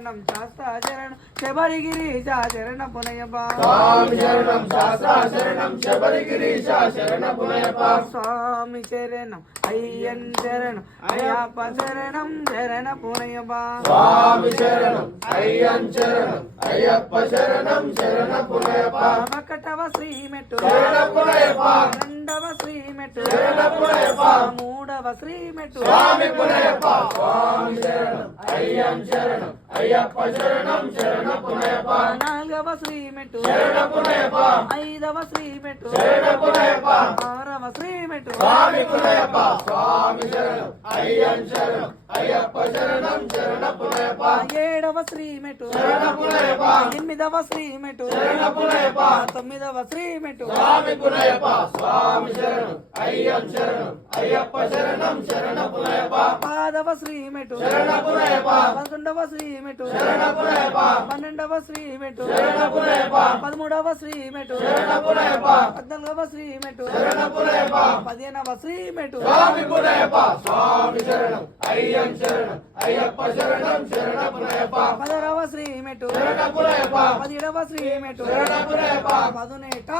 శాస్త్రాచరణం శబరిగిరీశ శరణ పునయప స్వామి శరణం శాస్త్రాచరణం శబరిగిరీశ శరణ పునయప స్వామి శరణం అయ్యన్ శరణం అయ్యప్ప శరణం శరణ పునయప స్వామి శరణం అయ్యన్ శరణం అయ్యప్ప శరణం శరణ పునయప ఒకటవ శ్రీ మెట్టు శరణ పునయప రెండవ శ్రీ మెట్టు శరణ పునయప మూడవ శ్రీ మెట్టు స్వామి పునయప స్వామి శరణం అయ్యన్ శరణం అయ్యప్ప శరణం శరణ పునయప నాలుగవ శ్రీ మెట్టు శరణ పునయప ఐదవ శ్రీ మెట్టు శరణ పునయప ఆరవ శ్రీ మెట్టు స్వామి పునయప స్వామి శరణం అయ్యన్ శరణం అయ్యప్ప శరణం శరణ పునయప ఏడవ శ్రీ మెట్టు శరణ పునయప ఎనిమిదవ శ్రీ మెట్టు శరణ పునయప తొమ్మిదవ శ్రీ మెట్టు స్వామి పునయప స్వామి శరణం అయ్యన్ శరణం అయ్యప్ప శరణం శరణ పునయప పదవ శ్రీ మెట్టు శరణ పునయప 11వ శ్రీ మెట్టు శరణ పునయప 12వ శ్రీ మెట్టు శరణ పునయప 13వ శ్రీ మెట్టు శరణ పునయప 14వ శ్రీ మెట్టు శరణ పునయప 15వ శ్రీ మెట్టు స్వామి పునయప స్వామి శరణం అయ్యన్ శరణం అయ్యప్ప శరణం శరణ పునయప 16వ శ్రీ మెట్టు శరణ పునయప 17వ శ్రీ మెట్టు శరణ పునయప 18వ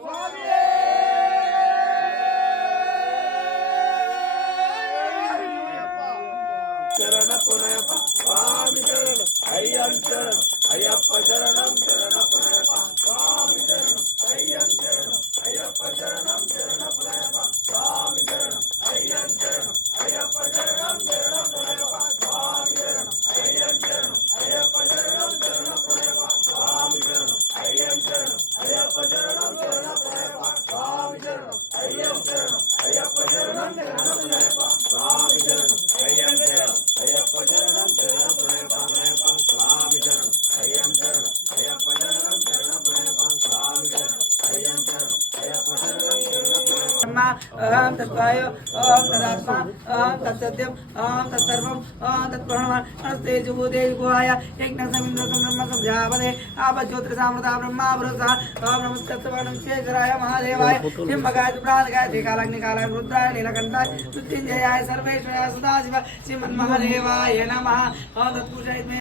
స్వామి శరణ పునయప స్వామి శరణం అయ్యన్ శరణం అయ్యప్ప శరణం శరణ పునయప స్వామి శరణం అయ్యన్ శరణం అయ్యప్ప శరణం శరణ పునయప స్వామి శరణం అయ్యన్ శరణం అయ్యప్ప శరణం శరణ పునయప స్వామి శరణం అయ్యన్ శరణం అయ్యప్ప శరణం శరణ పునయప స్వామి శరణం అయ్యన్ శరణం అయ్యప్ప శరణం శరణ పునయప స్వామి శరణం అయ్యన్ శరణం అయ్యప్ప శరణం శరణ పునయప స్వామి శరణం అయ్యన్ శరణం అయ్యప్ప శరణం శరణ పునయప స్వామి శరణం అయ్యన్ శరణం అయ్యప్ప శరణం శరణ పునయప స్వామి శరణం అయ్యన్ శరణం అయ్యప్ప శరణం శరణ పునయప ఓం తత్వాయో ఓం తదాత్మ ఓం తత్సత్యం ఓం తత్సర్వం ఓం తత్ప్రణమ నమస్తే జుభూతే గుహాయ యజ్ఞ సమింద్ర సంబ్రహ్మ సంధ్యాపదే ఆపజ్యోతిర సామృత బ్రహ్మ పురుష ఓం నమస్తత్వానం శేషరాయ మహాదేవాయ సింహగాయ ప్రాణగాయ శ్రీకాలాగ్నికాలాయ రుద్రాయ నీలకంఠాయ మృత్యుంజయాయ సర్వేశ్వరాయ సదాశివ శ్రీమన్మహాదేవాయ నమః ఓం తత్పురుషాయ